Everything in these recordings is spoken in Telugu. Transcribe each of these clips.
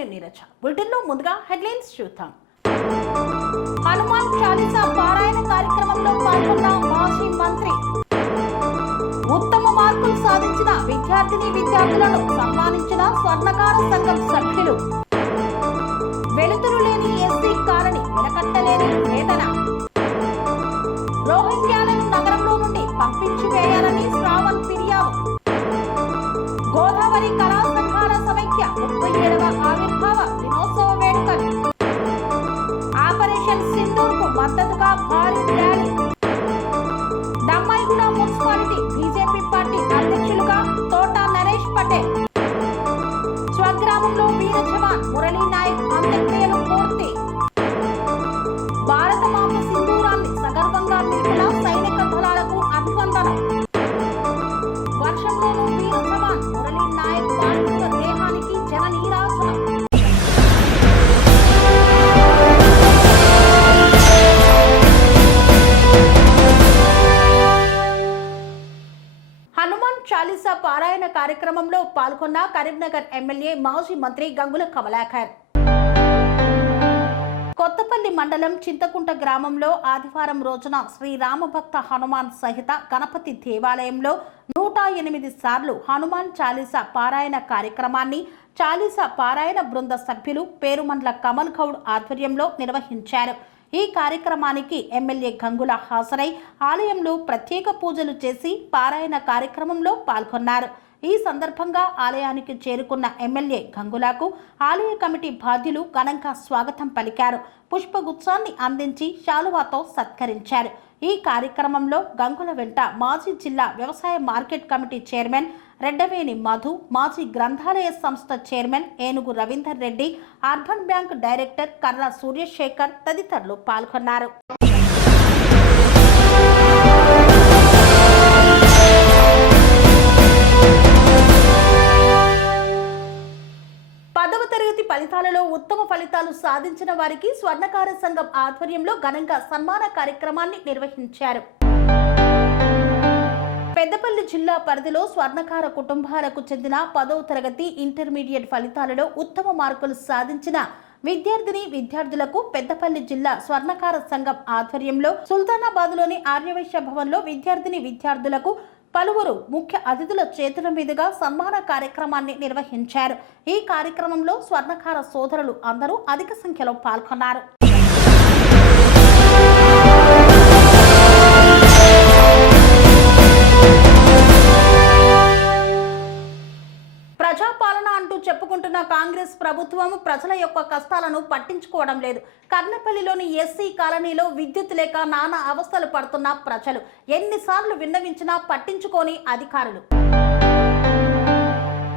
నేను నీరజ. బులెటిన్లో ముందుగా హెడ్లైన్స్ చూద్దాం. హనుమాన్ చాలీసా పారాయణ కార్యక్రమంలో పాల్గొన్న మాజీ మంత్రి. ఉత్తమ మార్కులు సాధించిన విద్యార్థులను సన్మానించిన స్వర్ణకార సంఘం సభ్యులు. వెలుతురు లేని ఎస్సీ కాలనీ వెలకట్టలేని వేదన. రోహింగ్యాలను నగరంలో నుండి పంపించి వేయాలని శ్రావణ్ ఫిర్యాదు. గోదావరి కళా సంఘాల సమైక్య 37వ ఆవిర్భావ దినోత్సవ వేడుకలు. ఆపరేషన్ సింధూర్కు మద్దతుగా భారీ rally. Dammaiguda municipality BJP party అధ్యక్షులుగా తోట నరేష్ పటేల్. స్వగ్రామంలో వీర జవాన్ మురళీ నాయక్ అంత్యక్రియలు పూర్తి. భారత మాత సింధూరాన్ని సగర్వంగా నిలిపిన సైనిక దళాలకు అభివందనం. వర్షంలోనూ వీర జవాన్ మురళీ నాయక్ పార్థివ దేహానికి జన నీరాజనం. హనుమాన్ చాలీసా పారాయణ కార్యక్రమంలో పాల్గొన్న కరీంనగర్ ఎమ్మెల్యే మాజీ మంత్రి గంగుల కమలాకర్. కొత్తపల్లి మండలం చింతకుంట గ్రామంలో ఆదివారం రోజున శ్రీరామభక్త హనుమాన్ సహిత గణపతి దేవాలయంలో 108 సార్లు హనుమాన్ చాలీసా పారాయణ కార్యక్రమాన్ని చాలీసా పారాయణ బృంద సభ్యులు పేరుమండ్ల కమల్ గౌడ్ ఆధ్వర్యంలో నిర్వహించారు. ఈ కార్యక్రమానికి ఎమ్మెల్యే గంగుల హాజరై ఆలయంలో ప్రత్యేక పూజలు చేసి పారాయణ కార్యక్రమంలో పాల్గొన్నారు. ఈ సందర్భంగా ఆలయానికి చేరుకున్న ఎమ్మెల్యే గంగులకు ఆలయ కమిటీ బాధ్యులు ఘనంగా స్వాగతం పలికారు. పుష్పగుచ్ఛాన్ని అందించి శాలువాతో సత్కరించారు. ఈ కార్యక్రమంలో గంగుల వెంట మాజీ జిల్లా వ్యవసాయ market committee chairman Reddaveni Madhu, మాజీ గ్రంథాలయ సంస్థ చైర్మన్ ఏనుగు Ravinder Reddy, urban bank director కర్ర సూర్యశేఖర్ తదితరులు పాల్గొన్నారు. ఫలితాలలో ఉత్తమ ఫలితాలు సాధించిన వారికి స్వర్ణకార సంఘం ఆధ్వర్యంలో ఘనంగా సన్మాన కార్యక్రమాన్ని నిర్వహించారు. పెద్దపల్లి జిల్లా పరిధిలో స్వర్ణకార కుటుంబాలకు చెందిన 10వ తరగతి ఇంటర్మీడియట్ ఫలితాలలో ఉత్తమ మార్కులు సాధించిన విద్యార్థులకు పెద్దపల్లి జిల్లా స్వర్ణకార సంఘం ఆధ్వర్యంలో సుల్తానాబాద్లోని ఆర్యవైశ్య భవన్లో విద్యార్థులకు పలువురు ముఖ్య అతిథుల చేతుల మీదుగా సన్మాన కార్యక్రమాన్ని నిర్వహించారు. ఈ కార్యక్రమంలో స్వర్ణకార సోదరులు అందరూ అధిక సంఖ్యలో పాల్గొన్నారు. ప్రజాపాలన అంటూ చెప్పుకుంటున్న కాంగ్రెస్ ప్రభుత్వం ప్రజల యొక్క కష్టాలను పట్టించుకోవడం లేదు. కర్నపల్లిలోని ఎస్సీ కాలనీలో విద్యుత్ లేక నానా అవస్థలు పడుతున్న ప్రజలు ఎన్నిసార్లు విన్నవించినా పట్టించుకోని అధికారులు.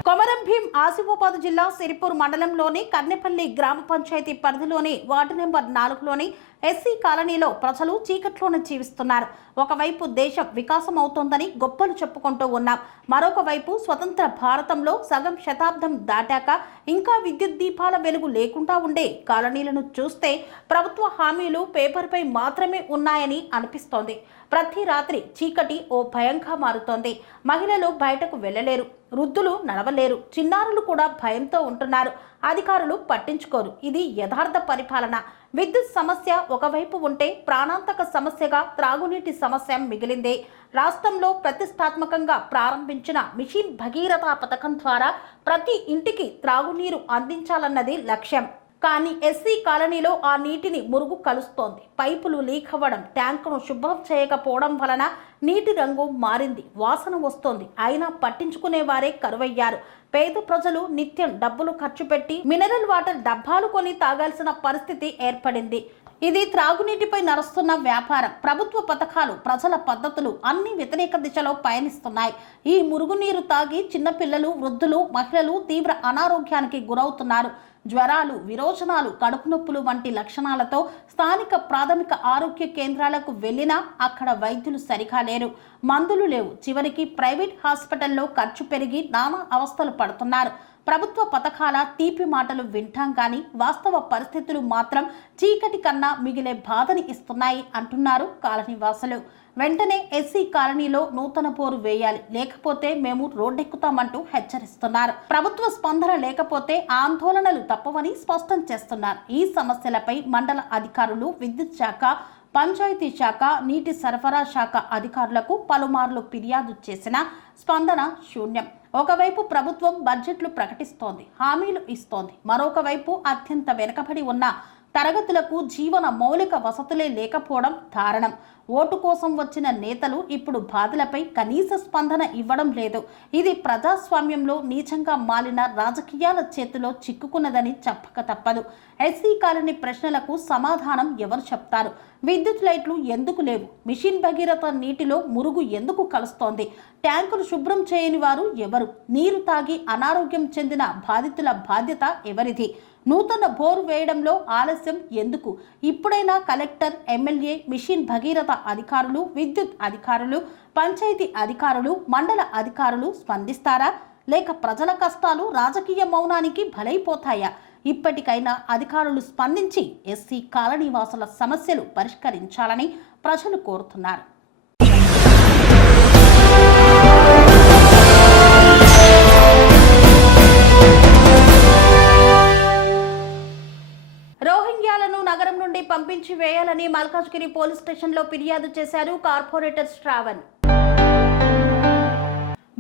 కొమరం భీం ఆసిఫాబాద్ జిల్లా సిరిపూర్ మండలంలోని కర్నెపల్లి గ్రామ పంచాయతీ పరిధిలోని వార్డు నెంబర్ 4లోని ఎస్సీ కాలనీలో ప్రజలు చీకట్లోనే జీవిస్తున్నారు. ఒకవైపు దేశం వికాసం అవుతోందని గొప్పలు చెప్పుకుంటూ ఉన్నాం. మరొక వైపు స్వతంత్ర భారతంలో సగం శతాబ్దం దాటాక ఇంకా విద్యుత్ దీపాల వెలుగు లేకుండా ఉండే కాలనీలను చూస్తే ప్రభుత్వ హామీలు పేపర్పై మాత్రమే ఉన్నాయని అనిపిస్తోంది. ప్రతి రాత్రి చీకటి ఓ భయంగా మారుతోంది. మహిళలు బయటకు వెళ్ళలేరు, వృద్ధులు నడవలేరు, చిన్నారులు కూడా భయంతో ఉంటున్నారు. అధికారులు పట్టించుకోరు. ఇది యథార్థ పరిపాలన. విద్యుత్ సమస్య ఒకవైపు ఉంటే ప్రాణాంతక సమస్యగా త్రాగునీటి సమస్య మిగిలిందే. రాష్ట్రంలో ప్రతిష్టాత్మకంగా ప్రారంభించిన మిషన్ భగీరథ పథకం ద్వారా ప్రతి ఇంటికి త్రాగునీరు అందించాలన్నది లక్ష్యం. కానీ ఎస్సీ కాలనీలో ఆ నీటిని మురుగు కలుస్తోంది. పైపులు లీక్ అవ్వడం, ట్యాంకును శుభ్రం చేయకపోవడం వలన నీటి రంగు మారింది, వాసన వస్తోంది. అయినా పట్టించుకునే వారే కరువయ్యారు. పేద ప్రజలు నిత్యం డబ్బులు ఖర్చు పెట్టి మినరల్ వాటర్ డబ్బాలు కొని తాగాల్సిన పరిస్థితి ఏర్పడింది. ఇది త్రాగునీటిపై నడుస్తున్న వ్యాపారం. ప్రభుత్వ పథకాలు, ప్రజల పద్ధతులు అన్ని వ్యతిరేక దిశలో పయనిస్తున్నాయి. ఈ మురుగునీరు తాగి చిన్నపిల్లలు, వృద్ధులు, మహిళలు తీవ్ర అనారోగ్యానికి గురవుతున్నారు. జ్వరాలు, విరోచనాలు, కడుపు నొప్పులు వంటి లక్షణాలతో స్థానిక ప్రాథమిక ఆరోగ్య కేంద్రాలకు వెళ్ళినా అక్కడ వైద్యులు సరిగా లేరు, మందులు లేవు. చివరికి ప్రైవేట్ హాస్పిటల్లో ఖర్చు పెరిగి నానా అవస్థలు పడుతున్నారు. ప్రభుత్వ పథకాల తీపి మాటలు వింటాం కానీ వాస్తవ పరిస్థితులు మాత్రం చీకటి కన్నా మిగిలే బాధని ఇస్తున్నాయి అంటున్నారు కాలనీవాసులు. వెంటనే ఎస్సీ కాలనీలో నూతన పోరు వేయాలి, లేకపోతే మేము రోడ్డెక్కుతామంటూ హెచ్చరిస్తున్నారు. ప్రభుత్వ స్పందన లేకపోతే ఆందోళనలు తప్పవని స్పష్టం చేస్తున్నారు. ఈ సమస్యలపై మండల అధికారులు, విద్యుత్ శాఖ, పంచాయతీ శాఖ, నీటి సరఫరా శాఖ అధికారులకు పలుమార్లు ఫిర్యాదు చేసిన స్పందన శూన్యం. ఒకవైపు ప్రభుత్వం బడ్జెట్లు ప్రకటిస్తోంది, హామీలు ఇస్తోంది. మరొక వైపు అత్యంత వెనుకబడి ఉన్న తరగతులకు జీవన మౌలిక వసతులే లేకపోవడం దారుణం. ఓటు కోసం వచ్చిన నేతలు ఇప్పుడు బాధలపై కనీస స్పందన ఇవ్వడం లేదు. ఇది ప్రజాస్వామ్యంలో నీచంగా మాలిన రాజకీయాల చేతిలో చిక్కుకున్నదని చెప్పక తప్పదు. ఎస్సీ కాలనీ ప్రశ్నలకు సమాధానం ఎవరు చెప్తారు? విద్యుత్ లైట్లు ఎందుకు లేవు? మిషన్ భగీరథ నీటిలో మురుగు ఎందుకు కలుస్తోంది? ట్యాంకులు శుభ్రం చేయని వారు ఎవరు? నీరు తాగి అనారోగ్యం చెందిన బాధితుల బాధ్యత ఎవరిది? నూతన బోరు వేయడంలో ఆలస్యం ఎందుకు? ఇప్పుడైనా కలెక్టర్, ఎమ్మెల్యే, మిషన్ భగీరథ అధికారులు, విద్యుత్ అధికారులు, పంచాయతీ అధికారులు, మండల అధికారులు స్పందిస్తారా? లేక ప్రజల కష్టాలు రాజకీయ మౌనానికి బలైపోతాయా? ఇప్పటికైనా అధికారులు స్పందించి ఎస్సీ కాలనీవాసుల సమస్యలు పరిష్కరించాలని ప్రజలు కోరుతున్నారు. రోహింగ్యాలను నగరం నుండి పంపించి వేయాలని మల్కాజ్గిరి పోలీస్ స్టేషన్లో ఫిర్యాదు చేశారు కార్పొరేటర్ శ్రావణ్.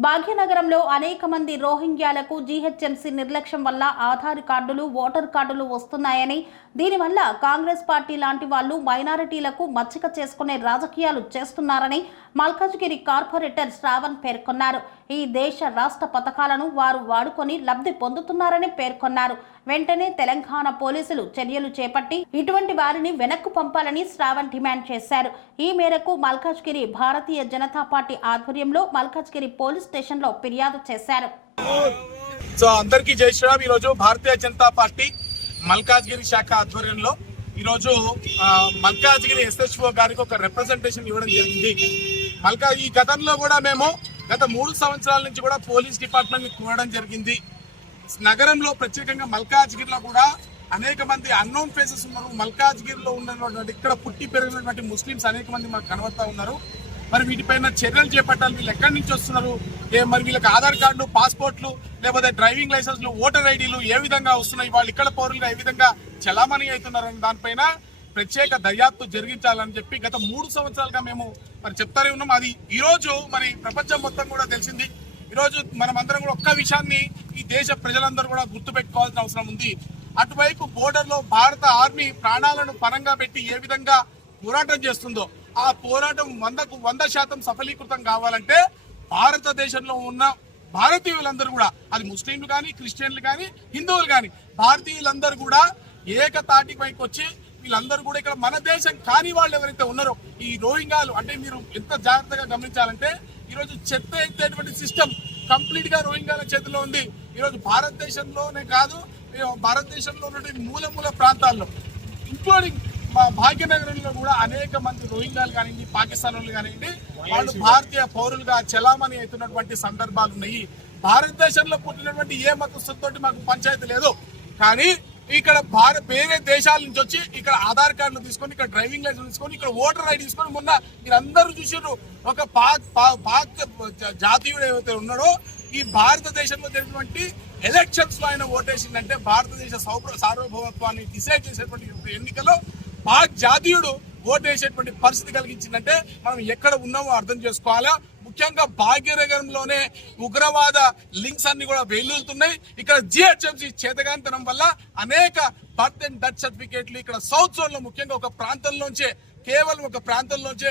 భాగ్యనగరంలో అనేక మంది రోహింగ్యాలకు జీహెచ్ఎంసీ నిర్లక్ష్యం వల్ల ఆధార్ కార్డులు, ఓటర్ కార్డులు వస్తున్నాయని, దీనివల్ల కాంగ్రెస్ పార్టీ లాంటి వాళ్ళు మైనారిటీలకు మచ్చిక చేసుకునే రాజకీయాలు చేస్తున్నారని మల్కాజ్గిరి కార్పొరేటర్ శ్రావణ్ పేర్కొన్నారు. ఈ దేశ రాష్ట్ర పథకాలను వారు వాడుకొని లబ్ధి పొందుతున్నారని పేర్కొన్నారు. వెంటనే తెలంగాణ పోలీసులు చర్యలు చేపట్టి ఇటువంటి వారిని వెనక్కు పంపాలని శ్రావణ్ డిమాండ్ చేశారు. ఈ మేరకు మల్కాజ్గిరి భారతీయ జనతా పార్టీ ఆధ్వర్యంలో మల్కాజ్గిరి పోలీస్ స్టేషన్ లో ఫిర్యాదు చేశారు. అందరికీ జై శ్రీరామ్. ఈరోజు భారతీయ జనతా పార్టీ మల్కాజ్గిరి శాఖ ఆధ్వర్యంలో ఈరోజు మల్కాజ్గిరి ఎస్హెచ్ఓ గారికి ఒక రిప్రజెంటేషన్ ఇవ్వడం జరిగింది. ఈ గతంలో కూడా మేము గత 3 సంవత్సరాల నుంచి కూడా పోలీస్ డిపార్ట్మెంట్ ని కోరడం జరిగింది. నగరంలో ప్రత్యేకంగా మల్కాజ్గిరిలో కూడా అనేక మంది అన్నోన్ ఫేసెస్ ఉన్నారు. మల్కాజ్గిరిలో ఉన్నటువంటి ఇక్కడ పుట్టి పెరిగినటువంటి ముస్లిమ్స్ అనేక మంది మాకు కనబడతా ఉన్నారు. మరి వీటిపైన చర్యలు చేపట్టాలి. వీళ్ళు ఎక్కడి నుంచి వస్తున్నారు, మరి వీళ్ళకి ఆధార్ కార్డులు, పాస్పోర్ట్లు, లేకపోతే డ్రైవింగ్ లైసెన్స్లు, ఓటర్ ఐడీలు ఏ విధంగా వస్తున్నాయి, వాళ్ళు ఇక్కడ పౌరులుగా ఏ విధంగా చలామణి అవుతున్నారని దానిపైన ప్రత్యేక దర్యాప్తు జరిగించాలని చెప్పి గత 3 సంవత్సరాలుగా మేము మరి చెప్తానే ఉన్నాం. అది ఈరోజు మరి ప్రపంచం మొత్తం కూడా తెలిసింది. ఈరోజు మనం అందరం కూడా ఒక్క విషయాన్ని ఈ దేశ ప్రజలందరూ కూడా గుర్తుపెట్టుకోవాల్సిన అవసరం ఉంది. అటువైపు బోర్డర్లో భారత ఆర్మీ ప్రాణాలను పరంగా పెట్టి ఏ విధంగా పోరాటం చేస్తుందో ఆ పోరాటం 100% సఫలీకృతం కావాలంటే భారతదేశంలో ఉన్న భారతీయులందరూ కూడా, అది ముస్లింలు కానీ, క్రిస్టియన్లు కానీ, హిందువులు కానీ, భారతీయులందరూ కూడా ఏకతాటి పైకి వచ్చి వీళ్ళందరూ కూడా ఇక్కడ మన దేశం కాని వాళ్ళు ఎవరైతే ఉన్నారో ఈ రోహింగ్యాలు, అంటే మీరు ఎంత జాగ్రత్తగా గమనించాలంటే ఈరోజు చెత్త ఎత్తేటువంటి సిస్టమ్ కంప్లీట్ గా రోహింగ్యాల చేతిలో ఉంది. ఈరోజు భారతదేశంలోనే కాదు, భారతదేశంలో ఉన్నటువంటి మూల ప్రాంతాల్లో ఇంక్లూడింగ్ భాగ్యనగరంలో కూడా అనేక మంది రోహింగ్యాలు కానివ్వండి, పాకిస్తాన్ వాళ్ళు కానివ్వండి, వాళ్ళు భారతీయ పౌరులుగా చలామణి అవుతున్నటువంటి సందర్భాలు ఉన్నాయి. భారతదేశంలో పుట్టినటువంటి ఏ మతస్థులతో మాకు పంచాయతీ లేదు. కానీ ఇక్కడ వేరే దేశాల నుంచి వచ్చి ఇక్కడ ఆధార్ కార్డులు తీసుకొని, ఇక్కడ డ్రైవింగ్ లైసెన్స్ తీసుకొని, ఇక్కడ ఓటర్ ఐడి తీసుకొని, మొన్న మీరు అందరూ చూసారు ఒక పాక్ జాతీయుడు ఏవైతే ఉన్నాడో ఈ భారతదేశంలో జరిగినటువంటి ఎలక్షన్స్ లో ఆయన ఓటేసిందంటే భారతదేశ సార్వభౌమత్వాన్ని డిసైడ్ చేసేటువంటి ఎన్నికల్లో పాక్ జాతీయుడు ఓటేసేటువంటి పరిస్థితి కలిగించిందంటే మనం ఎక్కడ ఉన్నామో అర్థం చేసుకోవాలా. ముఖ్యంగా భాగ్యనగరంలోనే ఉగ్రవాద లింక్స్ అన్ని కూడా వెల్లుతున్నాయి. ఇక్కడ జిహెచ్ఎంసీ చేతగానితనం వల్ల అనేక బర్త్ అండ్ డెత్ సర్టిఫికేట్లు ఇక్కడ సౌత్ జోన్ లో ముఖ్యంగా కేవలం ఒక ప్రాంతంలోంచే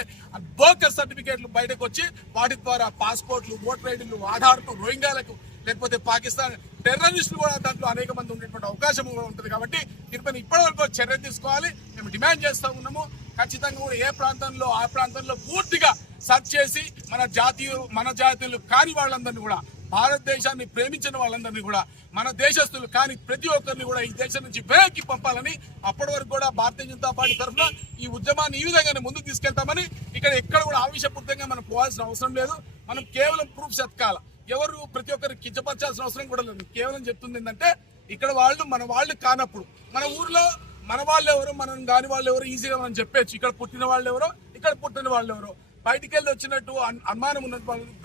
బోకర్ సర్టిఫికేట్లు బయటకు వచ్చి వాటి ద్వారా పాస్పోర్ట్లు, ఓటర్ ఐడీలు, ఆధార్లు, రోహింగ్యాలకు లేకపోతే పాకిస్తాన్ టెర్రరిస్టులు కూడా దాంట్లో అనేక మంది ఉండేటువంటి అవకాశం కూడా ఉంటుంది. కాబట్టి దీనిపైన ఇప్పటివరకు చర్య తీసుకోవాలి. మేము డిమాండ్ చేస్తూ ఉన్నాము. ఖచ్చితంగా కూడా ఏ ప్రాంతంలో ఆ ప్రాంతంలో పూర్తిగా సర్చ్ చేసి మన జాతీయులు కాని వాళ్ళందరినీ కూడా, భారతదేశాన్ని ప్రేమించిన వాళ్ళందరినీ కూడా, మన దేశస్తులు కానీ ప్రతి ఒక్కరిని కూడా ఈ దేశం నుంచి వెనక్కి పంపాలని, అప్పటి వరకు కూడా భారతీయ జనతా పార్టీ తరఫున ఈ ఉద్యమాన్ని ఈ విధంగానే ముందుకు తీసుకెళ్తామని, ఎక్కడ కూడా ఆవేశపూరితంగా మనం పోవాల్సిన అవసరం లేదు. మనం కేవలం ప్రూఫ్స్ ఎతకాల. ఎవరు ప్రతి ఒక్కరు కించపరచాల్సిన అవసరం కూడా లేదు. కేవలం చెప్తుంది ఏంటంటే ఇక్కడ వాళ్ళు మన వాళ్ళు కానప్పుడు మన ఊర్లో మన వాళ్ళు ఎవరు మనం కాని వాళ్ళు ఎవరు ఈజీగా మనం చెప్పచ్చు. ఇక్కడ పుట్టిన వాళ్ళు ఎవరో ఇక్కడ పుట్టిన వాళ్ళు ఎవరో బయటికి వెళ్ళి వచ్చినట్టు అనుమానం ఉన్న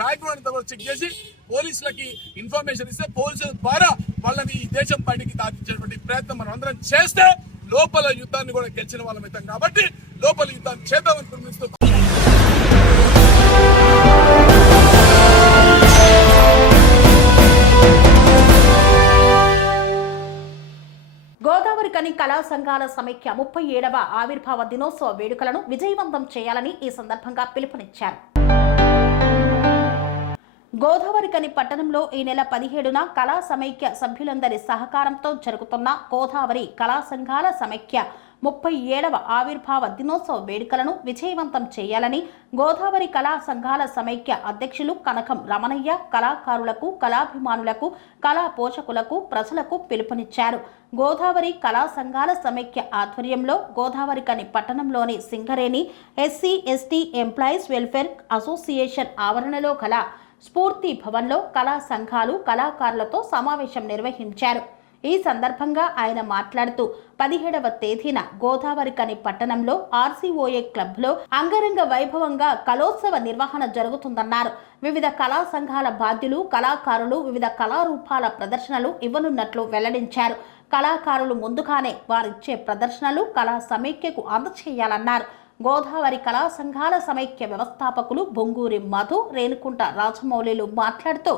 బ్యాక్గ్రౌండ్ అంతా కూడా చెక్ చేసి పోలీసులకి ఇన్ఫర్మేషన్ ఇస్తే పోలీసుల ద్వారా వాళ్ళని ఈ దేశం బయటికి దాటించేటువంటి ప్రయత్నం మనం అందరం చేస్తే లోపల యుద్ధాన్ని కూడా గెలిచిన వాళ్ళం అవుతాం. కాబట్టి లోపల యుద్ధాన్ని చేద్దామని పిలుస్తూ గోదావరి కని కళా సంఘాల సమైక్య 37వ ఆవిర్భావ దినోత్సవ వేడుకలను విజయవంతం చేయాలని ఈ సందర్భంగా పిలుపునిచ్చారు. గోదావరి కని పట్టణంలో ఈ నెల 17న కళా సమైక్య సభ్యులందరి సహకారంతో జరుగుతున్న గోదావరి కళా సంఘాల సమైక్య 37వ ఆవిర్భావ దినోత్సవ వేడుకలను విజయవంతం చేయాలని గోదావరి కళా సంఘాల సమైక్య అధ్యక్షులు కనకం రమణయ్య కళాకారులకు, కళాభిమానులకు, కళా పోషకులకు, ప్రజలకు పిలుపునిచ్చారు. గోదావరి కళా సంఘాల సమైక్య ఆధ్వర్యంలో గోదావరి కని పట్టణంలోని Singareni SC ST employees welfare association ఆవరణలో గల స్ఫూర్తి భవన్లో కళా సంఘాలు, కళాకారులతో సమావేశం నిర్వహించారు. ఈ సందర్భంగా ఆయన మాట్లాడుతూ 17వ తేదీన గోదావరి కని పట్టణంలో RCOA క్లబ్లో అంగరంగ వైభవంగా కళోత్సవ నిర్వహణ జరుగుతుందన్నారు. వివిధ కళా సంఘాల బాధ్యులు, కళాకారులు వివిధ కళారూపాల ప్రదర్శనలు ఇవ్వనున్నట్లు వెల్లడించారు. కళాకారులు ముందుగానే వారిచ్చే ప్రదర్శనలు కళా సమైక్యకు అందచేయాలన్నారు. గోదావరి కళా సంఘాల సమైక్య వ్యవస్థాపకులు బొంగూరి మధు, రేణుకుంట రాజమౌళిలు మాట్లాడుతూ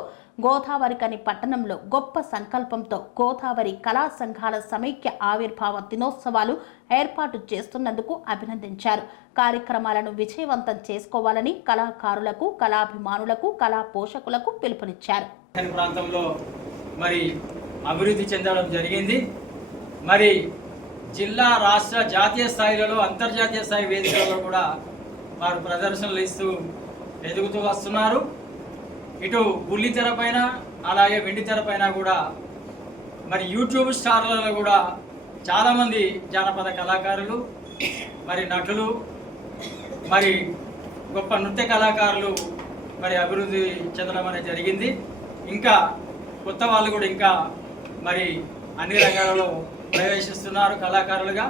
గోదావరి కని పట్టణంలో గొప్ప సంకల్పంతో గోదావరి కళా సంఘాల సమైక్య ఆవిర్భావ దినోత్సవాలు ఏర్పాటు చేస్తున్నందుకు అభినందించారు. కార్యక్రమాలను విజయవంతం చేసుకోవాలని కళాకారులకు, కళాభిమానులకు, కళా పోషకులకు పిలుపునిచ్చారు. ప్రాంతంలో మరి అభివృద్ధి చెందడం జరిగింది. మరి జిల్లా, రాష్ట్ర, జాతీయ స్థాయిలలో, అంతర్జాతీయ స్థాయి వేదికలలో కూడా వారు ప్రదర్శనలు ఇస్తూ ఎదుగుతూ వస్తున్నారు. ఇటు బుల్లి తెర పైన అలాగే వెండి తెర పైన కూడా మరి యూట్యూబ్ స్టార్లలో కూడా చాలామంది జానపద కళాకారులు, మరి నటులు, మరి గొప్ప నృత్య కళాకారులు మరి అభివృద్ధి చెందడం అనేది జరిగింది. ఇంకా కొత్త వాళ్ళు కూడా ఇంకా మరి అన్ని రంగాలలో ప్రవేశిస్తున్నారు కళాకారులుగా.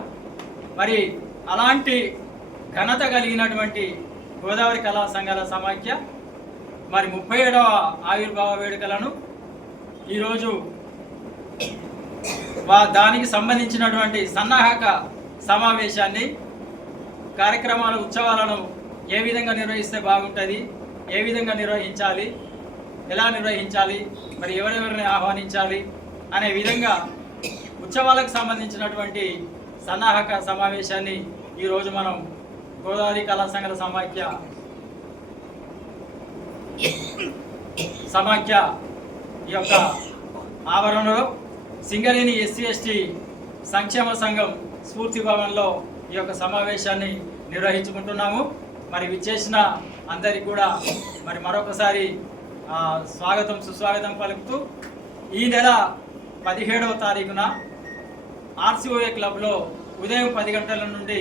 మరి అలాంటి ఘనత కలిగినటువంటి గోదావరి కళా సంఘాల సమాఖ్య మరి 37వ ఆవిర్భావ వేడుకలను ఈరోజు దానికి సంబంధించినటువంటి సన్నాహక సమావేశాన్ని, కార్యక్రమాల ఉత్సవాలను ఏ విధంగా నిర్వహిస్తే బాగుంటుంది, ఏ విధంగా నిర్వహించాలి, ఎలా నిర్వహించాలి, మరి ఎవరెవరిని ఆహ్వానించాలి అనే విధంగా ఉత్సవాలకు సంబంధించినటువంటి సన్నాహక సమావేశాన్ని ఈరోజు మనం గోదావరి కళా సంఘాల సమాఖ్య ఈ యొక్క ఆవరణలో సింగరేణి ఎస్సీ ఎస్టీ సంక్షేమ సంఘం స్ఫూర్తి భవన్లో ఈ యొక్క సమావేశాన్ని నిర్వహించుకుంటున్నాము. మరి విచ్చేసిన అందరికీ కూడా మరి మరొకసారి స్వాగతం, సుస్వాగతం పలుకుతూ ఈ నెల 17వ తారీఖున RCOA క్లబ్లో ఉదయం 10 గంటల నుండి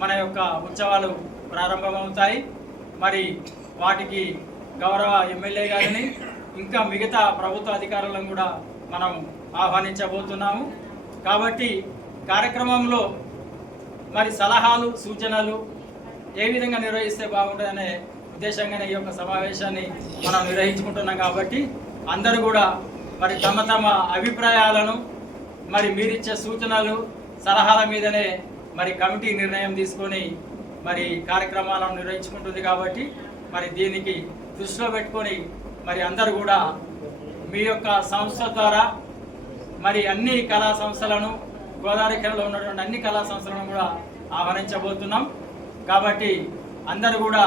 మన యొక్క ఉత్సవాలు ప్రారంభమవుతాయి. మరి వాటికి గౌరవ ఎమ్మెల్యే గారిని ఇంకా మిగతా ప్రభుత్వ అధికారులను కూడా మనం ఆహ్వానించబోతున్నాము. కాబట్టి కార్యక్రమంలో మరి సలహాలు, సూచనలు ఏ విధంగా నిర్వహిస్తే బాగుంటుందనే ఉద్దేశంగానే ఈ యొక్క సమావేశాన్ని మనం నిర్వహించుకుంటున్నాం. కాబట్టి అందరూ కూడా మరి తమ తమ అభిప్రాయాలను, మరి మీరిచ్చే సూచనలు, సలహాల మీదనే మరి కమిటీ నిర్ణయం తీసుకొని మరి కార్యక్రమాలను నిర్వహించుకుంటుంది. కాబట్టి మరి దీనికి దృష్టిలో పెట్టుకొని మరి అందరూ కూడా మీ యొక్క సంస్థ ద్వారా మరి అన్ని కళా సంస్థలను, గోదావరి ఖనిలో ఉన్నటువంటి అన్ని కళా సంస్థలను కూడా ఆహ్వానించబోతున్నాం. కాబట్టి అందరూ కూడా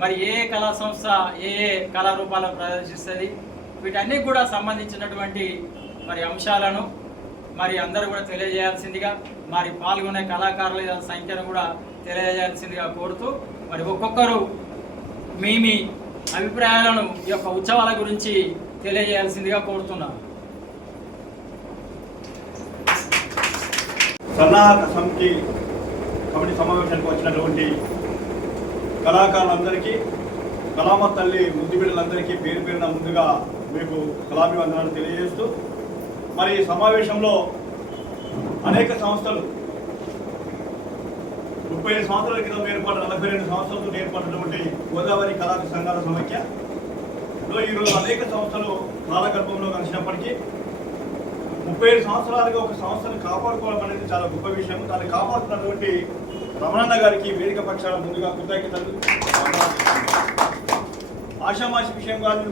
మరి ఏ కళా సంస్థ ఏ కళారూపాలను ప్రదర్శిస్తుంది, వీటన్నిటి కూడా సంబంధించినటువంటి మరి అంశాలను మరి అందరూ కూడా తెలియజేయాల్సిందిగా, మరి పాల్గొనే కళాకారుల సంఖ్యను కూడా తెలియజేయాల్సిందిగా కోరుతూ మరి ఒక్కొక్కరు మీ అభిప్రాయాలను ఈ యొక్క ఉత్సవాల గురించి తెలియజేయాల్సిందిగా కోరుతున్నాను. సన్నాహక సమితి కమిటీ సమావేశానికి వచ్చినటువంటి కళాకారులందరికీ, కళామ తల్లి ముద్దు బిడ్డలందరికీ పేరు పేరున ముందుగా మీకు కళాభివందనాలు తెలియజేస్తూ మరి ఈ సమావేశంలో అనేక సంస్థలు 30 సంవత్సరాల క్రితం ఏర్పడిన 42 సంవత్సరాలతో ఏర్పడినటువంటి గోదావరి కళా సంఘాల సమైక్యలో ఈరోజు అనేక సంస్థలు కాలగర్భంలో కలిసినప్పటికీ 37 సంవత్సరాలుగా ఒక సంస్థను కాపాడుకోవడం అనేది చాలా గొప్ప విషయం. దాన్ని కాపాడుతున్నటువంటి రమణన్న గారికి వేదిక పక్షాల ముందుగా కృతజ్ఞతలు. ఆషామాషి విషయం కాదు.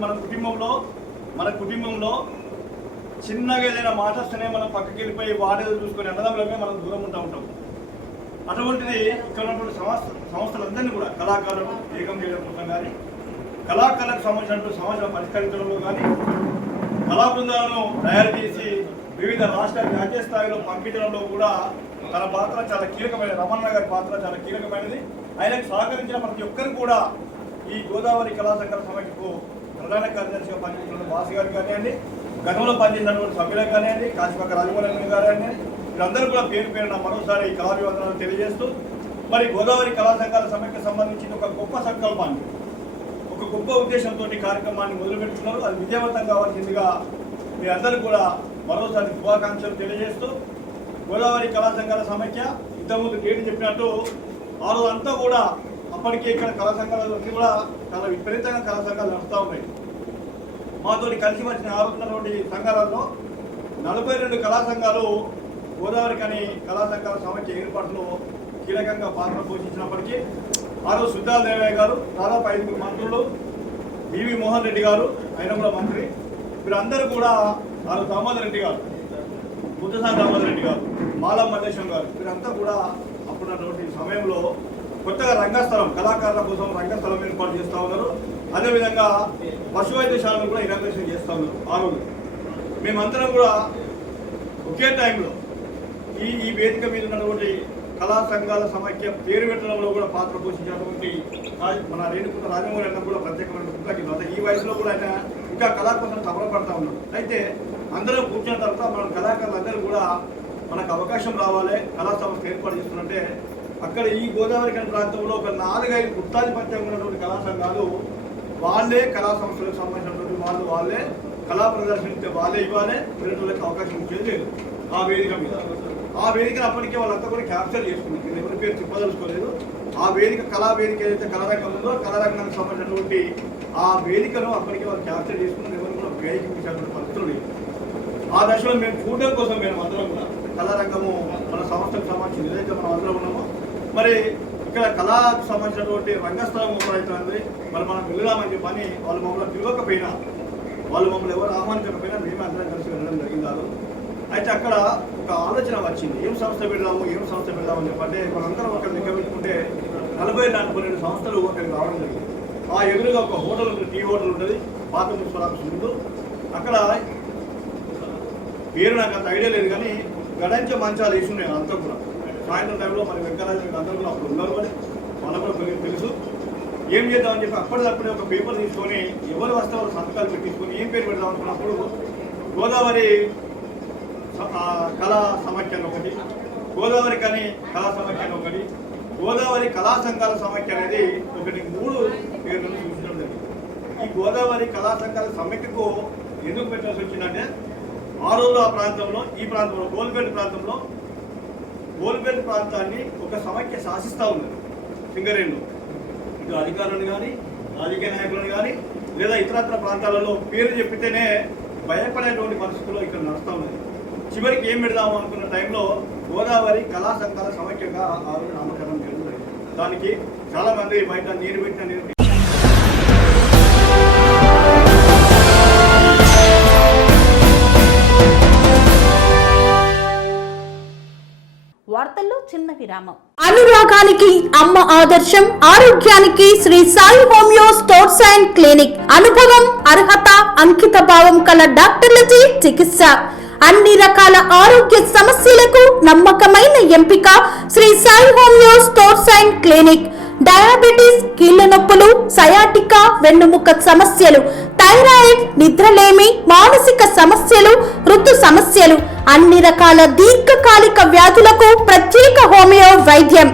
మన కుటుంబంలో చిన్నగా ఏదైనా మాట వస్తేనే మనం పక్కకి వెళ్ళిపోయి వాడేదో చూసుకొని అన్నదమ్ములమే మనం దూరం ఉంటాం. అటువంటిది ఇక్కడ ఉన్నటువంటి సంస్థలందరినీ కూడా కళాకారులను ఏకం చేయడం కోసం కానీ, కళాకారులకు సంబంధించినటువంటి సమస్యలు పరిష్కరించడంలో కానీ, కళా బృందాలను తయారు చేసి వివిధ రాష్ట్ర జాతీయ స్థాయిలో పంపించడంలో కూడా తన పాత్ర చాలా కీలకమైనది. రమణ గారి పాత్ర చాలా కీలకమైనది. ఆయనకు సహకరించిన ప్రతి ఒక్కరు కూడా ఈ గోదావరి కళా సంఘాల సమైక్యకు ప్రధాన కార్యదర్శిగా పనిచేసిన వాసు గారు కానివ్వండి, గతంలో పనిచేసినటువంటి సభ్యులకు కానివ్వండి, కాశీపక్క రాజమౌళి గారు కానివ్వండి, వీరందరూ కూడా పేరున మరోసారి కళాభివందనాలు తెలియజేస్తూ మరి గోదావరి కళా సంఘాల సమైక్యకు సంబంధించిన ఒక గొప్ప సంకల్పాన్ని, ఒక గొప్ప ఉద్దేశంతో కార్యక్రమాన్ని మొదలుపెట్టుకున్నారు. అది విజయవంతం కావాల్సిందిగా మీ అందరూ కూడా మరోసారి శుభాకాంక్షలు తెలియజేస్తూ గోదావరి కళా సంఘాల సమైక్య ఇంతకుముందు డేట్ చెప్పినట్టు ఆ రోజంతా కూడా అప్పటికే ఇక్కడ కళా సంఘాలన్నీ కూడా చాలా విపరీతంగా కళా సంఘాలు నడుస్తూ ఉన్నాయి. మాతో కలిసి వచ్చిన ఆరున్నటువంటి సంఘాలలో 42 కళా సంఘాలు గోదావరి కానీ కళా సంఘాల సమైక్య ఏర్పాటులో కీలకంగా పాత్ర పోషించినప్పటికీ ఆ రోజు సుద్దాల దేవయ్య గారు, దాదాపు 5 మంత్రులు, బివి మోహన్ రెడ్డి గారు, ఆయన కూడా మంత్రి, వీరందరూ కూడా ఆ రోజు దామోదర్ రెడ్డి గారు, ముద్దసాని దామోదర్ రెడ్డి గారు, మాలా మల్లేశం గారు, వీరంతా కూడా అప్పుడున్నటువంటి సమయంలో కొత్తగా రంగస్థలం, కళాకారుల కోసం రంగస్థలం ఏర్పాటు చేస్తూ ఉన్నారు. అదేవిధంగా పశు వైద్యశాలను కూడా ఇనాగ్రేషన్ చేస్తూ ఉన్నారు. ఆ రోజు మేమందరం కూడా ఒకే టైంలో ఈ వేదిక మీద ఉన్నటువంటి కళా సంఘాల సమైక్య పేరు పెట్టడంలో కూడా పాత్ర పోషించినటువంటి మన రేణుకుంట రాజమౌళి అన్న కూడా ప్రత్యేకమైన కృతజ్ఞత. ఈ వయసులో కూడా ఆయన ఇంకా కళా కోసం తపనపడతా ఉన్నాడు. అయితే అందరూ కూర్చున్న తర్వాత మన కళాకారులందరూ కూడా మనకు అవకాశం రావాలి, కళా సంస్థ ఏర్పాటు చేస్తున్నట్టే అక్కడ ఈ గోదావరి కని ప్రాంతంలో ఒక 4-5 గుత్తాధిపత్యంగా ఉన్నటువంటి కళా సంఘాలు వాళ్ళే కళా సంస్థలకు సంబంధించినటువంటి వాళ్ళే కళా ప్రదర్శన వాళ్ళే ఇవ్వాలి, వేరేటోళ్ళకి అవకాశం ఇచ్చేది లేదు. ఆ వేదిక మీద ఆ వేదికను అప్పటికే వాళ్ళంతా కూడా క్యాప్చర్ చేసుకున్నారు. ఎవరి పేరు చెప్పదలుచుకోలేదు. ఆ వేదిక కళా వేదిక ఏదైతే కళారంగం ఉందో కళారంగానికి సంబంధించినటువంటి ఆ వేదికను అప్పటికే వాళ్ళు క్యాప్చర్ చేసుకున్నారు. ఎవరు కూడా వేదిక పరిస్థితులు లేదు. ఆ దశలో మేము చూడడం కోసం మేము అందరం కూడా కళారంగము మన సంస్థకు సంబంధించింది ఏదైతే మనం అందరం ఉన్నామో మరి ఇక్కడ కళకు సంబంధించినటువంటి రంగస్థలం ఎప్పుడైతుంది మరి మనం వెళ్ళామని చెప్పని వాళ్ళు మమ్మల్ని పిలవకపోయినా, వాళ్ళు మమ్మల్ని ఎవరు ఆహ్వానించకపోయినా మేమే అందరం కలిసి వెళ్ళడం జరిగింది. అయితే అక్కడ ఒక ఆలోచన వచ్చింది, ఏం సంస్థ పెడదామని చెప్పంటే మనందరం అక్కడ లెక్క పెట్టుకుంటే 40-42 సంస్థలు అక్కడికి రావడం జరిగింది. ఆ ఎదురుగా ఒక హోటల్ ఉంటుంది, టీ హోటల్ ఉంటుంది, పాత మున్సిపల్ ఆఫీస్ ముందు. అక్కడ పేరు నాకు అంత ఐడియా లేదు కానీ గడంచ మంచాలు వేసి ఉన్నాయి. అంతా కూడా సాయంత్రం టైంలో మరి వెంకరాజు అందరూ కూడా అప్పుడు ఉన్నారు. మరి వాళ్ళకు కూడా కొంచెం తెలుసు ఏం చేద్దామని చెప్పి అప్పటిదప్పుడే ఒక పేపర్ తీసుకొని ఎవరు వస్తే వాళ్ళు సంతకాలు పెట్టించుకొని ఏం పేరు పెడదాం అనుకున్నప్పుడు గోదావరి కళా సమైక్య ఒకటి, గోదావరి కని కళా సమైక్య ఒకటి, గోదావరి కళా సంఘాల సమైక్య అనేది ఒకటి, 3 పేర్లను సూచించడం జరిగింది. ఈ గోదావరి కళా సంఘాల సమైక్యకు ఎందుకు పెట్టాల్సి వచ్చిందంటే ఆ రోజు ఆ ప్రాంతంలో ఈ ప్రాంతంలో గోల్బెల్ట్ ప్రాంతాన్ని ఒక సమైక్య శాసిస్తూ ఉంది. సింగరేణిలో ఇటు అధికారులను కానీ రాజకీయ నాయకులను కానీ లేదా ఇతరత్ర ప్రాంతాలలో పేరు చెప్పితేనే భయపడేటువంటి పరిస్థితుల్లో ఇక్కడ నడుస్తూ ఉన్నది. చివరికి ఏం పెడదాము అనుకున్న టైంలో గోదావరి కళా సంఘాల సమైక్యగా ఆ రోజు నామకరణం జరుగుతుంది. దానికి చాలా మంది బయట నీరు పెట్టిన వార్తల్లో చిన్న విరామం. అనురాగానికి అమ్మ ఆదర్శం, ఆరోగ్యానికి Sri Sai homeo stores and clinic. అనుభవం, అర్హత, అంకిత భావం కల డాక్టర్లచే చికిత్స. అన్ని రకాల ఆరోగ్య సమస్యలకు నమ్మకమైన ఎంపిక Sri Sai homeo stores and clinic. Diabetes, కీళ్ల నొప్పులు, సయాటికా, వెన్నుముక సమస్యలు, థైరాయిడ్, నిద్రలేమి, మానసిక సమస్యలు, ఋతు సమస్యలు, అన్ని రకాల దీర్ఘకాలిక వ్యాధులకు ప్రత్యేక హోమియో వైద్యం.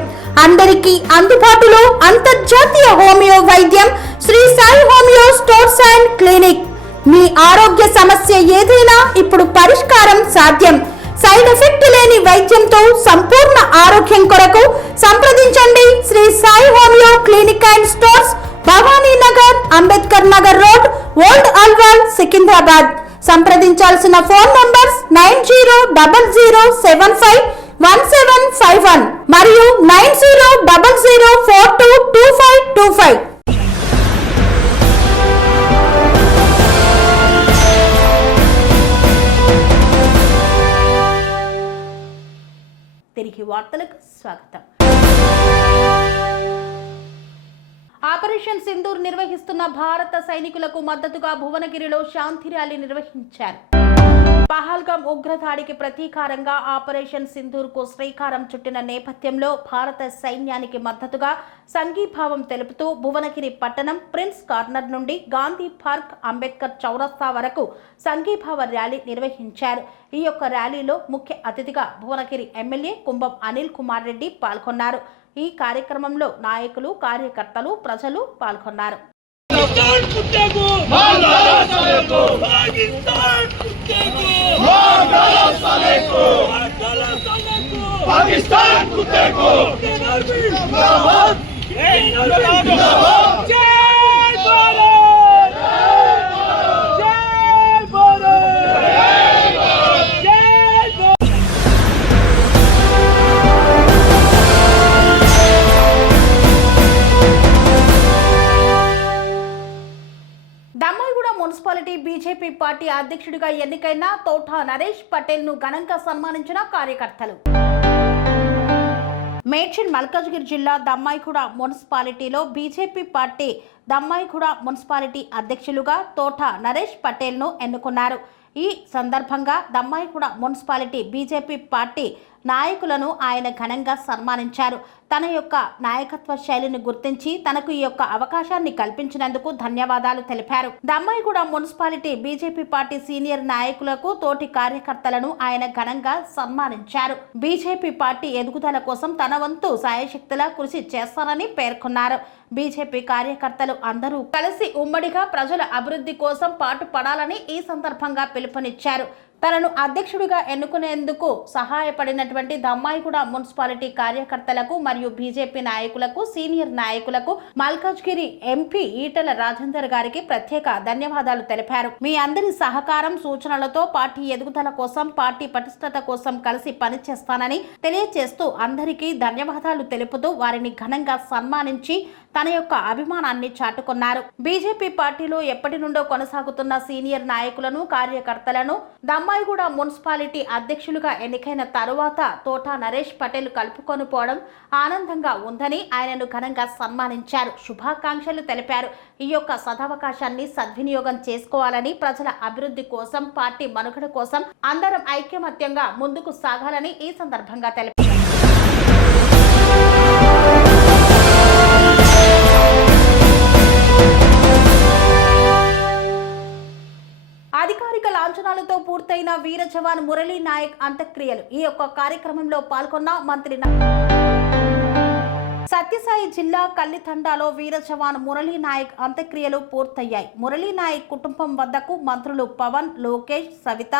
అందరికీ అందుబాటులో అంతర్జాతీయ హోమియో వైద్యం Shri Sai homeo stores and clinic. మీ ఆరోగ్య సమస్య ఏదైనా ఇప్పుడు పరిష్కారం సాధ్యం. సైడ్ ఎఫెక్ట్ లేని వైద్యంతో సంపూర్ణ ఆరోగ్యం కొరకు సంప్రదించండి Shri Sai homeo clinic and stores, Bhavani Nagar, Ambedkar Nagar road, old Alwal, Secunderabad. సంప్రదించాల్సిన ఫోన్ నంబర్స్ 9000751751 మరియు 9000422525. తిరిగి వార్తలకు స్వాగతం. ఆపరేషన్ సింధూర్ నిర్వహిస్తున్న భారత సైనికులకు మద్దతుగా భువనగిరిలో శాంతి ర్యాలీ నిర్వహించారు. పహల్గామ్ ఉగ్రదాడికి ప్రతీకారంగా ఆపరేషన్ సింధూర్ కు శ్రీకారం చుట్టిన నేపథ్యంలో భారత సైన్యానికి మద్దతుగా సంఘీభావం తెలుపుతూ భువనగిరి పట్టణం ప్రిన్స్ కార్నర్ నుండి గాంధీ పార్క్, అంబేద్కర్ చౌరస్తా వరకు సంఘీభావ ర్యాలీ నిర్వహించారు. ఈ యొక్క ర్యాలీలో ముఖ్య అతిథిగా భువనగిరి ఎమ్మెల్యే కుంభం అనిల్ కుమార్ రెడ్డి పాల్గొన్నారు. ఈ కార్యక్రమంలో నాయకులు, కార్యకర్తలు, ప్రజలు పాల్గొన్నారు. దమ్మాయిగూడ మున్సిపాలిటీ బీజేపీ పార్టీ అధ్యక్షుడిగా ఎన్నికైన తోటా నరేష్ పటేల్ ను ఘనంగా సన్మానించిన కార్యకర్తలు. మేడ్చల్ మల్కాజ్గిరి జిల్లా దమ్మాయిగూడ మున్సిపాలిటీలో బీజేపీ పార్టీ దమ్మాయిగూడ మున్సిపాలిటీ అధ్యక్షులుగా తోటా నరేష్ పటేల్ ను ఎన్నుకున్నారు. ఈ సందర్భంగా దమ్మాయిగూడ మున్సిపాలిటీ బీజేపీ పార్టీ నాయకులను ఆయన ఘనంగా సన్మానించారు. తన యొక్క నాయకత్వ శైలిని గుర్తించి తనకు ఈ యొక్క అవకాశాన్ని కల్పించినందుకు ధన్యవాదాలు తెలిపారు. Dammaiguda municipality BJP party senior నాయకులకు, తోటి కార్యకర్తలను ఆయన ఘనంగా సన్మానించారు. బీజేపీ పార్టీ ఎదుగుదల కోసం తన వంతు సాయశక్తులా కృషి చేస్తానని పేర్కొన్నారు. బీజేపీ కార్యకర్తలు అందరూ కలిసి ఉమ్మడిగా ప్రజల అభివృద్ధి కోసం పాటుపడాలని ఈ సందర్భంగా పిలుపునిచ్చారు. తనను అధ్యక్షుడిగా ఎన్నుకునేందుకు సహాయపడినటువంటి దమ్మాయిగూడ మున్సిపాలిటీ కార్యకర్తలకు మరియు బీజేపీ నాయకులకు, సీనియర్ నాయకులకు మల్కాజ్గిరి ఎంపీ ఈటెల రాజేందర్ గారికి ప్రత్యేక ధన్యవాదాలు తెలిపారు. మీ అందరి సహకారం, సూచనలతో పార్టీ ఎదుగుదల కోసం, పార్టీ పటిష్టత కోసం కలిసి పనిచేస్తానని తెలియజేస్తూ అందరికీ ధన్యవాదాలు తెలుపుతూ వారిని ఘనంగా సన్మానించి తన యొక్క అభిమానాన్ని చాటుకున్నారు. బీజేపీ పార్టీలో ఎప్పటి నుండో కొనసాగుతున్న సీనియర్ నాయకులను, కార్యకర్తలను దమ్మాయిగూడ మున్సిపాలిటీ అధ్యక్షులుగా ఎన్నికైన తరువాత తోటా నరేష్ పటేల్ కలుపుకొని పోవడం ఆనందంగా ఉందని ఆయనను ఘనంగా సన్మానించారు. శుభాకాంక్షలు తెలిపారు. ఈ యొక్క సదవకాశాన్ని సద్వినియోగం చేసుకోవాలని, ప్రజల అభివృద్ధి కోసం, పార్టీ మనుగడ కోసం అందరం ఐక్యమత్యంగా ముందుకు సాగాలని ఈ సందర్భంగా తెలిపారు. అధికారిక లాంఛనాలతో పూర్తయిన వీర జవాన్ మురళీ నాయక్ అంత్యక్రియలు. ఈ యొక్క కార్యక్రమంలో పాల్గొన్న మంత్రి సత్యసాయి జిల్లా కల్లితండాలో వీర జవాన్ మురళీ నాయక్ అంత్యక్రియలు పూర్తయ్యాయి. మురళీ నాయక్ కుటుంబం వద్దకు మంత్రులు పవన్, లోకేష్, సవిత,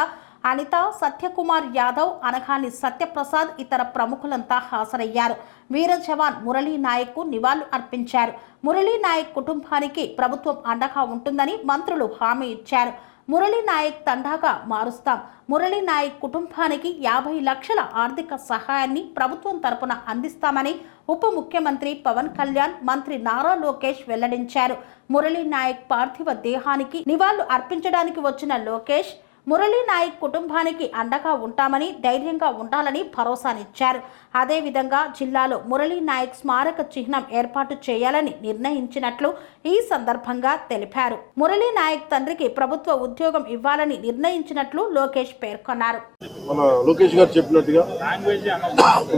అనిత, సత్యకుమార్ యాదవ్, అనగాని సత్యప్రసాద్, ఇతర ప్రముఖులంతా హాజరయ్యారు. వీర జవాన్ మురళీ నాయక్ కు నివాళులు అర్పించారు. మురళీ నాయక్ కుటుంబానికి ప్రభుత్వం అండగా ఉంటుందని మంత్రులు హామీ ఇచ్చారు. మురళీ నాయక్ తండాగా మారుస్తాం. మురళీ నాయక్ కుటుంబానికి 50 లక్షల ఆర్థిక సహాయాన్ని ప్రభుత్వం తరపున అందిస్తామని ఉప ముఖ్యమంత్రి పవన్ కళ్యాణ్, మంత్రి నారా లోకేష్ వెల్లడించారు. మురళీ నాయక్ పార్థివ దేహానికి నివాళులు అర్పించడానికి వచ్చిన లోకేష్ మురళీ నాయక్ కుటుంబానికి అండగా ఉంటామని, ధైర్యంగా ఉండాలని భరోసానిచ్చారు. అదేవిధంగా జిల్లాలో మురళీ నాయక్ స్మారక చిహ్నం ఏర్పాటు చేయాలని నిర్ణయించినట్లు ఈ సందర్భంగా తెలిపారు. మురళీ నాయక్ తండ్రికి ప్రభుత్వ ఉద్యోగం ఇవ్వాలని నిర్ణయించినట్లు లోకేష్ పేర్కొన్నారు. మన లోకేష్ గారు చెప్పినట్టుగా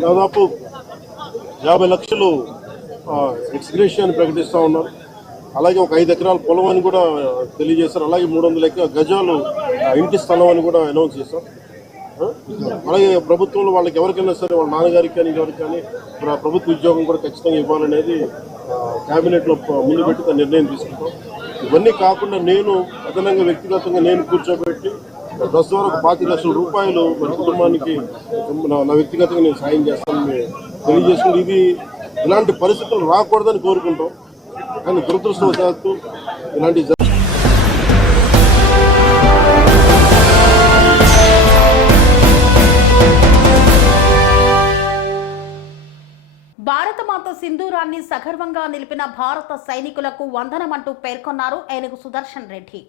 దాదాపు 50 లక్షలు ఎక్స్గ్రేషియాన్ని ప్రకటిస్తూ ఉన్నారు. అలాగే ఒక 5 ఎకరాల పొలం అని కూడా తెలియజేశారు. అలాగే 300 గజాలు ఇంటి స్థలం అని కూడా అనౌన్స్ చేశారు. అలాగే ప్రభుత్వంలో వాళ్ళకి ఎవరికైనా సరే వాళ్ళ నాన్నగారికి కానీ ఎవరికి కానీ ప్రభుత్వ ఉద్యోగం కూడా ఖచ్చితంగా ఇవ్వాలనేది క్యాబినెట్లో ముందు పెట్టి నిర్ణయం తీసుకుంటాం. ఇవన్నీ కాకుండా నేను అదనంగా వ్యక్తిగతంగా నేను కూర్చోబెట్టి ప్రస్తుతం వరకు 25 లక్షల రూపాయలు మన కుటుంబానికి నా వ్యక్తిగతంగా నేను సాయం చేస్తానని తెలియజేసుకుని ఇది ఇలాంటి పరిస్థితులు రాకూడదని కోరుకుంటాం. కానీ దురదృష్టవశాత్తు ఇలాంటి భారతమాత సింధూరాన్ని సగర్వంగా నిలిపిన భారత సైనికులకు వందనమంటూ పేర్కొన్నారు ఏనుగు సుదర్శన్ రెడ్డి.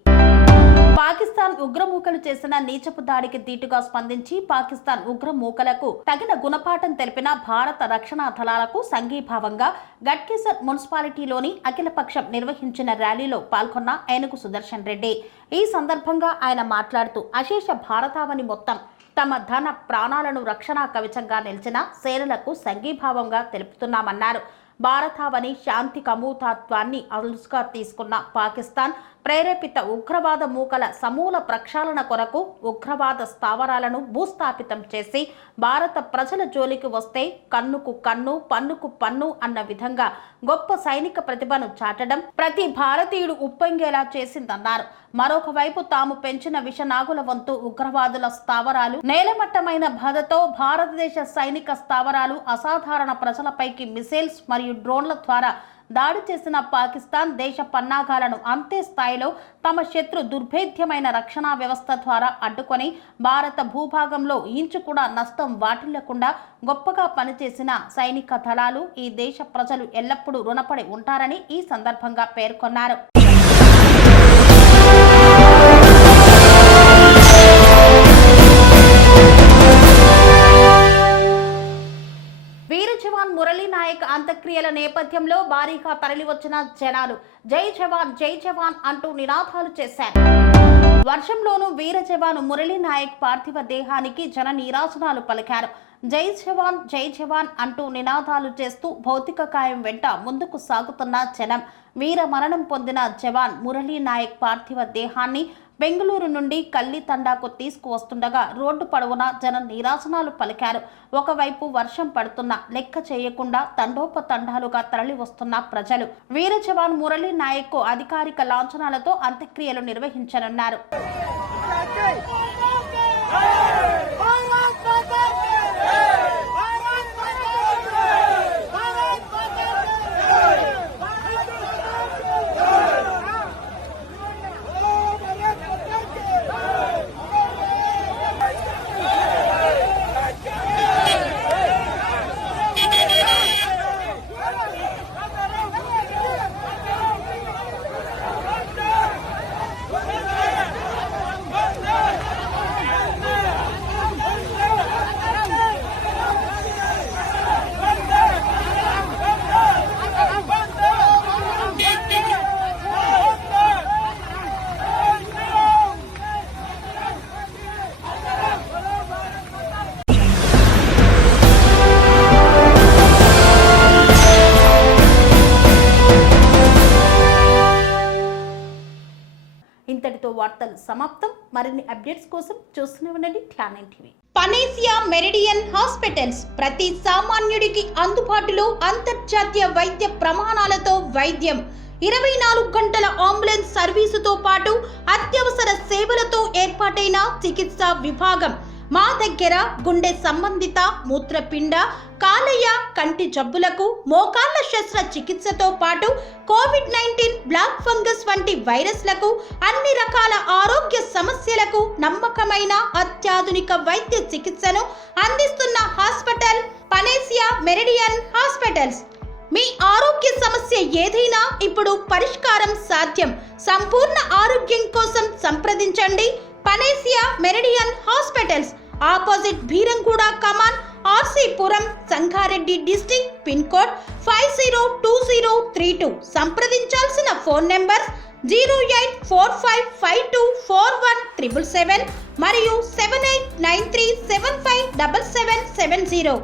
పాకిస్తాన్ ఉగ్రమూకలు చేసిన నీచపు దాడికి ధీటుగా స్పందించి పాకిస్తాన్ ఉగ్రమూకలకు తగిన గుణపాఠం తెలిపిన భారత రక్షణ దళాలకు సంఘీభావంగా గట్కేసర్ మున్సిపాలిటీలోని అఖిలపక్షం నిర్వహించిన ర్యాలీలో పాల్గొన్న ఏనుగు సుదర్శన్ రెడ్డి. ఈ సందర్భంగా ఆయన మాట్లాడుతూ అశేష భారతావని మొత్తం తమ ధన ప్రాణాలను రక్షణ కవచంగా నిలిచిన సేనలకు సంఘీభావంగా తెలుపుతున్నామన్నారు. భారతావని శాంతి కమూతత్వాన్ని అలుసుగా తీసుకున్న పాకిస్తాన్ ప్రేరేపిత ఉగ్రవాద మూకల సమూల ప్రక్షాళన కొరకు ఉగ్రవాద స్థావరాలను భూస్థాపితం చేసి భారత ప్రజల జోలికి వస్తే కన్నుకు కన్ను పన్నుకు పన్ను అన్న విధంగా గొప్ప సైనిక ప్రతిభను చాటడం ప్రతి భారతీయుడు ఉప్పొంగేలా చేసిందన్నారు. మరొక వైపు తాము పెంచిన విషనాగుల వంతు ఉగ్రవాదుల స్థావరాలు నేలమట్టమైన బాధతో భారతదేశ సైనిక స్థావరాలు అసాధారణ ప్రజలపైకి మిసైల్స్ మరియు డ్రోన్ల ద్వారా దాడి చేసిన పాకిస్తాన్ దేశ పన్నాగాలను అంతే స్థాయిలో తమ శత్రు దుర్భేద్యమైన రక్షణ వ్యవస్థ ద్వారా అడ్డుకొని భారత భూభాగంలో ఇంచు కూడా నష్టం వాటిల్లకుండా గొప్పగా పనిచేసిన సైనిక దళాలు ఈ దేశ ప్రజలు ఎల్లప్పుడూ రుణపడి ఉంటారని ఈ సందర్భంగా పేర్కొన్నారు. వీర జవాన్ మురళీ నాయక్ అంత్యక్రియల నేపథ్యంలో భారీగా తరలివచ్చిన జనాలు జై జవాన్ జై జవాన్ అంటూ నినాదాలు చేశారు. వర్షంలోనూ వీర జవాన్ మురళీ నాయక్ పార్థివ దేహానికి జన నీరాజనాలు పలికారు. జై జవాన్ అంటూ నినాదాలు చేస్తూ భౌతిక కాయం వెంట ముందుకు సాగుతున్న జనం వీర మరణం పొందిన జవాన్ మురళీ నాయక్ పార్థివ దేహాన్ని బెంగళూరు నుండి కల్లితండాకు తీసుకువస్తుండగా రోడ్డు పొడవునా జన నీరాజనాలు పలికారు. ఒకవైపు వర్షం పడుతున్నా లెక్క చేయకుండా తండోపతండాలుగా తరలి వస్తున్న ప్రజలు వీర జవాన్ మురళీ నాయక్ కు అధికారిక లాంఛనాలతో అంత్యక్రియలు నిర్వహించనున్నారు. ఇంతటితో వార్తలు సమాప్తం. మరిన్ని అప్డేట్స్ కోసం చూస్తూనే ఉండండి TN9 TV. Panacea meridian hospitals ప్రతి సామాన్యుడికి అందుబాటులో అంతర్జాతీయ వైద్య ప్రమాణాలతో వైద్యం, 24 గంటల అంబులెన్స్ సర్వీసుతో పాటు అత్యవసర సేవలతో ఏర్పాటైన చికిత్సా విభాగం. మా దగ్గర గుండె సంబంధిత, మూత్రపిండ, కాలేయ, కంటి జబ్బులకు, మోకాళ్ల శస్త్ర చికిత్సతో పాటు కోవిడ్-19, బ్లాక్ ఫంగస్ వంటి వైరస్లకు, అన్ని రకాల ఆరోగ్య సమస్యలకు నమ్మకమైన అత్యాధునిక వైద్య చికిత్సను అందిస్తున్న హాస్పిటల్ పనేసియా మెరిడియన్ హాస్పిటల్స్. మీ ఆరోగ్య సమస్య ఏదైనా ఇప్పుడు పరిష్కారం సాధ్యం. సంపూర్ణ ఆరోగ్యం కోసం సంప్రదించండి panacea meridian hospitals, opposite Bheeramguda Kaman, RC Puram, Sangareddy district, pin code 502032. సంప్రదించాల్సిన ఫోన్ నెంబర్ 0845524177 మరియు 7893757770.